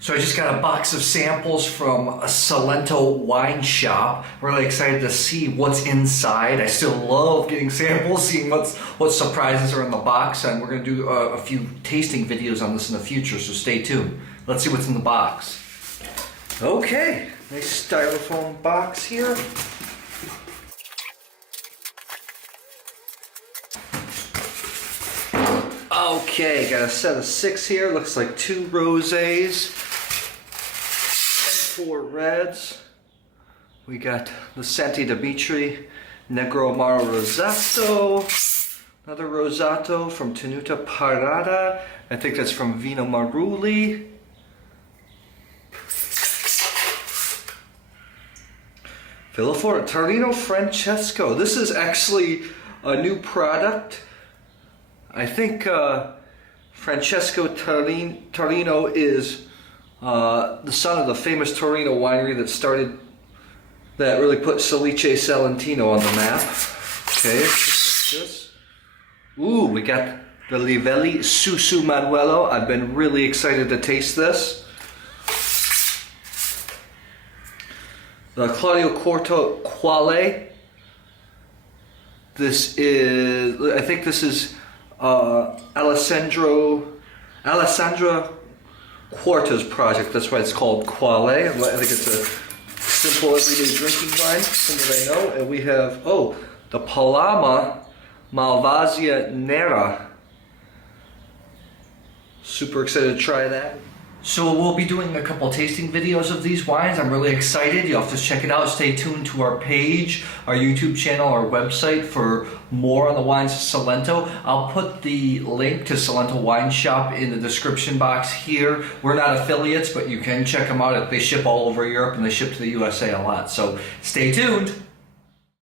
So I just got a box of samples from a Salento Wine Shop. Really excited to see what's inside. I still love getting samples, seeing what surprises are in the box, and we're going to do a few tasting videos on this in the future, so stay tuned. Let's see what's in the box. Okay, nice styrofoam box here. Okay, got a set of 6 here. Looks like 2 rosés and 4 reds. We got the Santi Dimitri Negroamaro Rosato. Another Rosato from Tenute Paraida. I think that's from Vino Marulli. Filifori, Taurino, Francesco. This is actually a new product. I think Francesco Taurino is the son of the famous Taurino winery that really put Salice Salentino on the map. Okay, what's this? Ooh, we got the Veli Susumaniello. I've been really excited to taste this. The Qu.Ale. This is, I think this is Alessandra Quarta's project. That's why it's called Qu.Ale. I think it's a simple everyday drinking wine, from what I know. And we have, the Palamà Malvasia Nera. Super excited to try that. So we'll be doing a couple tasting videos of these wines. I'm really excited. You'll have to check it out. Stay tuned to our page, our YouTube channel, our website for more on the wines of Salento. I'll put the link to Salento Wine Shop in the description box here. We're not affiliates, but you can check them out. They ship all over Europe and they ship to the USA a lot. So stay tuned.